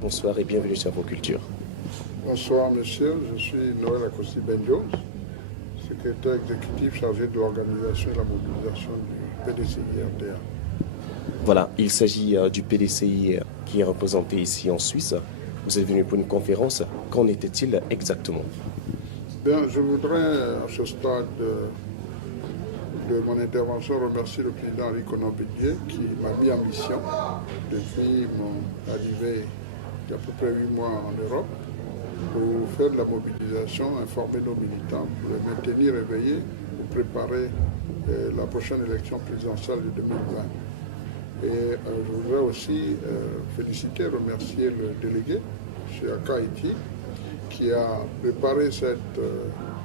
Bonsoir et bienvenue sur Vos Cultures. Bonsoir monsieur, je suis Noël Akosti Ben Jones, secrétaire exécutif chargé de l'organisation et de la mobilisation du PDCI RDA. Voilà, il s'agit du PDCI qui est représenté ici en Suisse. Vous êtes venu pour une conférence. Qu'en était-il exactement? Bien, je voudrais à ce stade de mon intervention remercier le président Henri Konan Bédié qui m'a mis en mission depuis mon arrivée il y a à peu près 8 mois en Europe pour faire de la mobilisation, informer nos militants, pour les maintenir éveillés, pour préparer la prochaine élection présidentielle de 2020. Et je voudrais aussi féliciter, remercier le délégué, M. Akaïti, qui a préparé cette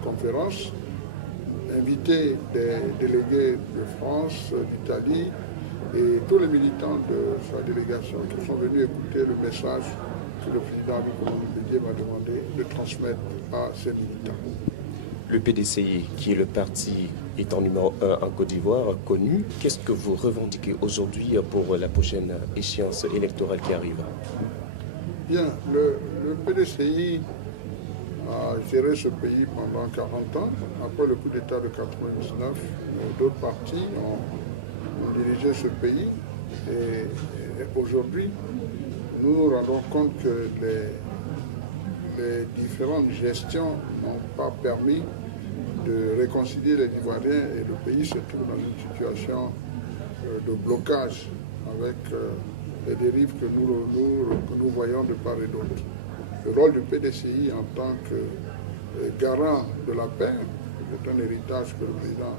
conférence, invité des délégués de France, d'Italie et tous les militants de sa délégation qui sont venus écouter le message que le président Nicolas Bédié m'a demandé de transmettre à ses militants. Le PDCI, qui est le parti étant numéro 1 en Côte d'Ivoire, connu, qu'est-ce que vous revendiquez aujourd'hui pour la prochaine échéance électorale qui arrive? Bien, le PDCI a géré ce pays pendant 40 ans. Après le coup d'État de 1999, d'autres partis ont dirigé ce pays. Et aujourd'hui, nous nous rendons compte que les différentes gestions n'ont pas permis de réconcilier les Ivoiriens et le pays se trouve dans une situation de blocage avec les dérives que nous voyons de part et d'autre. Le rôle du PDCI en tant que garant de la paix, c'est un héritage que le président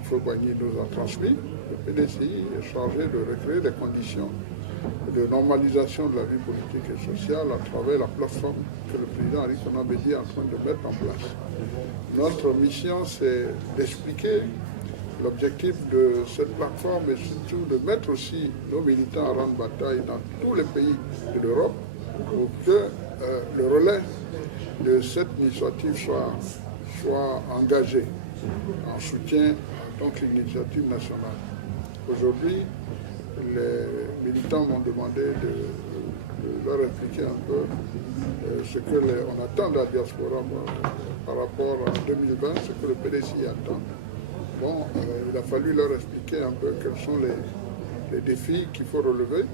Houphouët-Boigny nous a transmis. Le PDCI est chargé de recréer des conditions de normalisation de la vie politique et sociale à travers la plateforme que le président Henri Konan Bédié est en train de mettre en place. Notre mission, c'est d'expliquer l'objectif de cette plateforme et surtout de mettre aussi nos militants à rang de bataille dans tous les pays de l'Europe pour que le relais de cette initiative soit engagé en soutien donc l'initiative nationale. Aujourd'hui, les militants m'ont demandé de leur expliquer un peu ce que on attend de la diaspora par rapport à 2020, ce que le PDCI attend. Bon, il a fallu leur expliquer un peu quels sont les défis qu'il faut relever,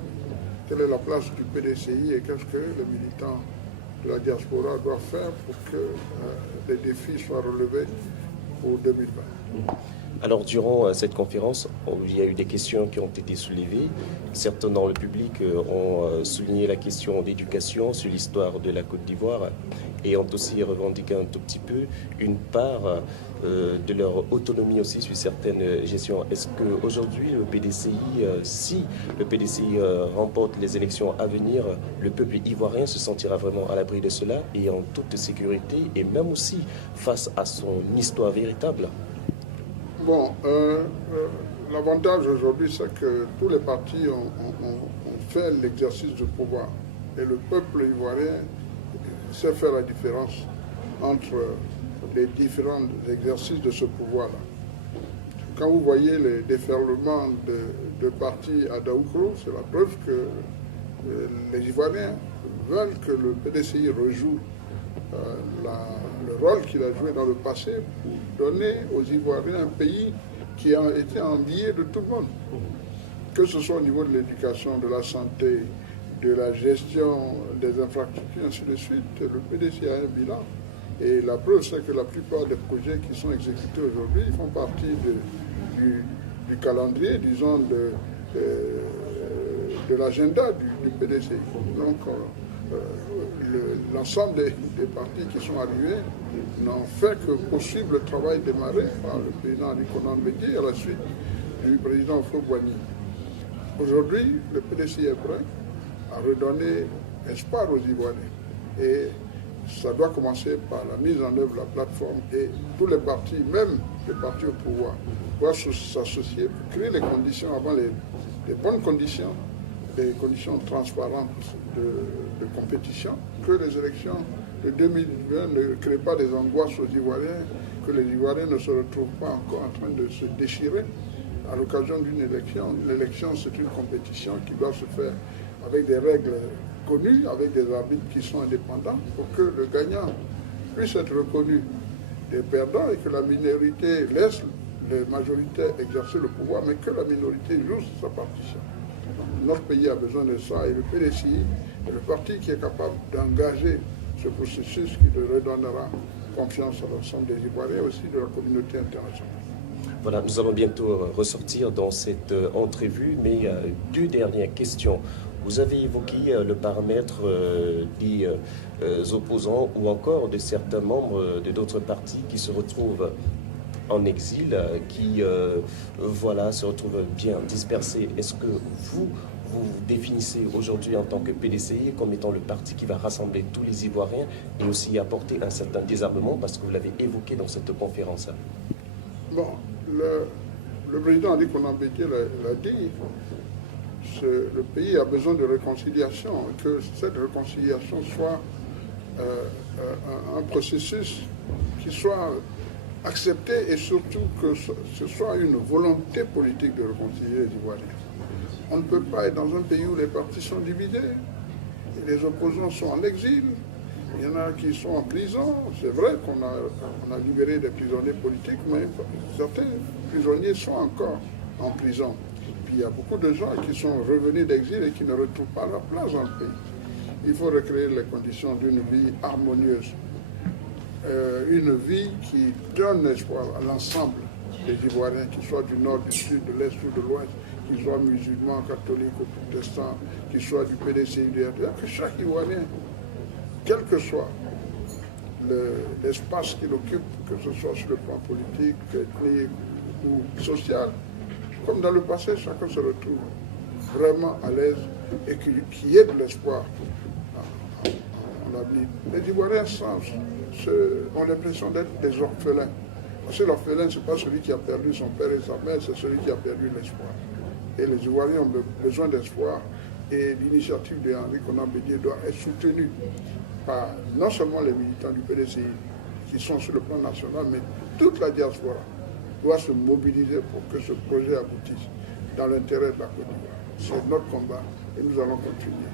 quelle est la place du PDCI et qu'est-ce que les militants de la diaspora doivent faire pour que les défis soient relevés pour 2020. Alors, durant cette conférence, il y a eu des questions qui ont été soulevées. Certains dans le public ont souligné la question d'éducation sur l'histoire de la Côte d'Ivoire et ont aussi revendiqué un tout petit peu une part de leur autonomie aussi sur certaines gestions. Est-ce qu'aujourd'hui, le PDCI, si le PDCI remporte les élections à venir, le peuple ivoirien se sentira vraiment à l'abri de cela et en toute sécurité et même aussi face à son histoire véritable? Bon, l'avantage aujourd'hui, c'est que tous les partis ont fait l'exercice du pouvoir. Et le peuple ivoirien sait faire la différence entre les différents exercices de ce pouvoir-là. Quand vous voyez les déferlements de partis à Daoukro, c'est la preuve que les Ivoiriens veulent que le PDCI rejoue le rôle qu'il a joué dans le passé pour donner aux Ivoiriens un pays qui a été envié de tout le monde. Que ce soit au niveau de l'éducation, de la santé, de la gestion des infrastructures, ainsi de suite, le PDCI a un bilan. Et la preuve, c'est que la plupart des projets qui sont exécutés aujourd'hui font partie du calendrier, disons, de l'agenda du PDCI. Donc, l'ensemble des partis qui sont arrivés n'ont fait que poursuivre le travail démarré par le président Nicolas Bédié à la suite du président Houphouët-Boigny. Aujourd'hui, le PDCI est prêt à redonner espoir aux Ivoiriens. Et ça doit commencer par la mise en œuvre de la plateforme et tous les partis, même les partis au pouvoir, doivent s'associer pour créer les conditions, avant les bonnes conditions, des conditions transparentes de compétition, que les élections de 2020 ne créent pas des angoisses aux Ivoiriens, que les Ivoiriens ne se retrouvent pas encore en train de se déchirer à l'occasion d'une élection. L'élection, c'est une compétition qui doit se faire avec des règles connue avec des arbitres qui sont indépendants pour que le gagnant puisse être reconnu des perdants et que la minorité laisse les majoritaires exercer le pouvoir, mais que la minorité joue sa partition. Notre pays a besoin de ça et le PDCI est le parti qui est capable d'engager ce processus qui redonnera confiance à l'ensemble des Ivoiriens et aussi de la communauté internationale. Voilà, nous allons bientôt ressortir dans cette entrevue, mais deux dernières questions. Vous avez évoqué le paramètre des opposants ou encore de certains membres de d'autres partis qui se retrouvent en exil, qui se retrouvent bien dispersés. Est-ce que vous définissez aujourd'hui en tant que PDCI comme étant le parti qui va rassembler tous les Ivoiriens et aussi apporter un certain désarmement, parce que vous l'avez évoqué dans cette conférence? Bon, le président Ali Konambédié l'a dit, le pays a besoin de réconciliation, que cette réconciliation soit un processus qui soit accepté et surtout que ce soit une volonté politique de réconcilier les Ivoiriens. On ne peut pas être dans un pays où les partis sont divisés, les opposants sont en exil, il y en a qui sont en prison. C'est vrai qu'on a libéré des prisonniers politiques, mais certains prisonniers sont encore en prison. Puis il y a beaucoup de gens qui sont revenus d'exil et qui ne retrouvent pas leur place dans le pays. Il faut recréer les conditions d'une vie harmonieuse, une vie qui donne espoir à l'ensemble des Ivoiriens, qu'ils soient du nord, du sud, de l'est ou de l'ouest, qu'ils soient musulmans, catholiques ou protestants, qu'ils soient du PDCI, du RDA, que chaque Ivoirien, quel que soit l'espace qu'il occupe, que ce soit sur le plan politique, ethnique ou social, comme dans le passé, chacun se retrouve vraiment à l'aise et qu'il y ait de l'espoir. Les Ivoiriens ont l'impression d'être des orphelins. Parce que l'orphelin, ce n'est pas celui qui a perdu son père et sa mère, c'est celui qui a perdu l'espoir. Et les Ivoiriens ont besoin d'espoir. Et l'initiative de Henri Konambédié doit être soutenue par non seulement les militants du PDCI qui sont sur le plan national, mais toute la diaspora doit se mobiliser pour que ce projet aboutisse dans l'intérêt de la Côte d'Ivoire. C'est notre combat et nous allons continuer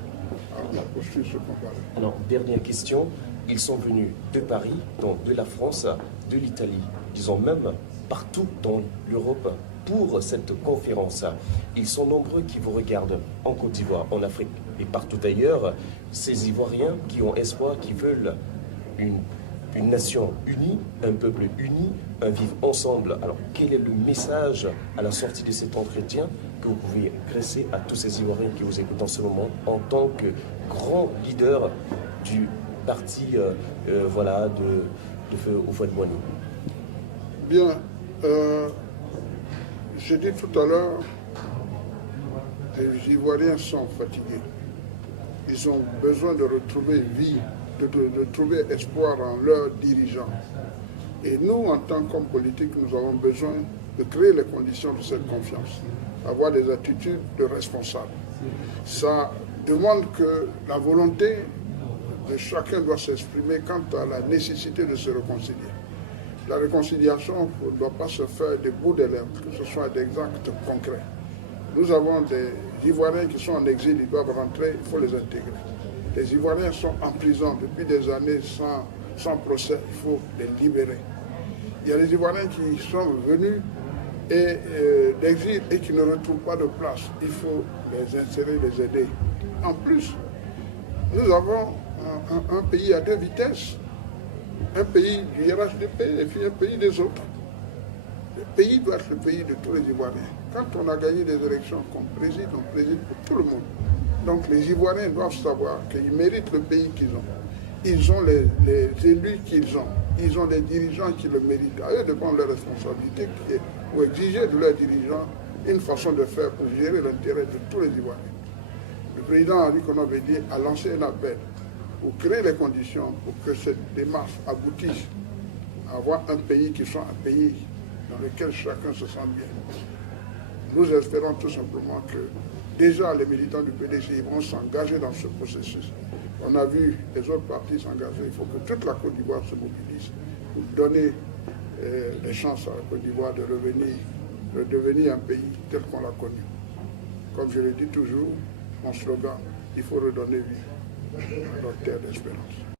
à poursuivre ce combat-là. Alors, dernière question. Ils sont venus de Paris, donc de la France, de l'Italie, disons même partout dans l'Europe pour cette conférence. Ils sont nombreux qui vous regardent en Côte d'Ivoire, en Afrique et partout ailleurs. Ces Ivoiriens qui ont espoir, qui veulent une nation unie, un peuple uni, un vivre ensemble. Alors, quel est le message à la sortie de cet entretien que vous pouvez adresser à tous ces Ivoiriens qui vous écoutent en ce moment en tant que grand leader du parti de Feu Houphouët-Boigny? Bien, j'ai dit tout à l'heure, les Ivoiriens sont fatigués. Ils ont besoin de retrouver vie, de trouver espoir en leurs dirigeants. Et nous, en tant qu'hommes politiques, nous avons besoin de créer les conditions de cette confiance, avoir des attitudes de responsables. Ça demande que la volonté de chacun doit s'exprimer quant à la nécessité de se réconcilier. La réconciliation ne doit pas se faire des bouts de lèvres, que ce soit des actes concrets. Nous avons des Ivoiriens qui sont en exil, ils doivent rentrer, il faut les intégrer. Les Ivoiriens sont en prison depuis des années sans procès, il faut les libérer. Il y a des Ivoiriens qui sont venus d'exil et qui ne retrouvent pas de place. Il faut les insérer, les aider. En plus, nous avons un pays à deux vitesses. Un pays du RHDP et puis un pays des autres. Le pays doit être le pays de tous les Ivoiriens. Quand on a gagné des élections qu'on préside, on préside pour tout le monde. Donc les Ivoiriens doivent savoir qu'ils méritent le pays qu'ils ont. Ils ont les élus qu'ils ont. Ils ont des dirigeants qui le méritent. À eux de prendre leurs responsabilités ou exiger de leurs dirigeants une façon de faire pour gérer l'intérêt de tous les Ivoiriens. Le président Henri Konambédié a lancé un appel pour créer les conditions pour que cette démarche aboutisse à avoir un pays qui soit un pays dans lequel chacun se sent bien. Nous espérons tout simplement que déjà les militants du PDCI vont s'engager dans ce processus. On a vu les autres partis s'engager. Il faut que toute la Côte d'Ivoire se mobilise pour donner les chances à la Côte d'Ivoire de devenir un pays tel qu'on l'a connu. Comme je le dis toujours, mon slogan, il faut redonner vie à notre terre d'espérance.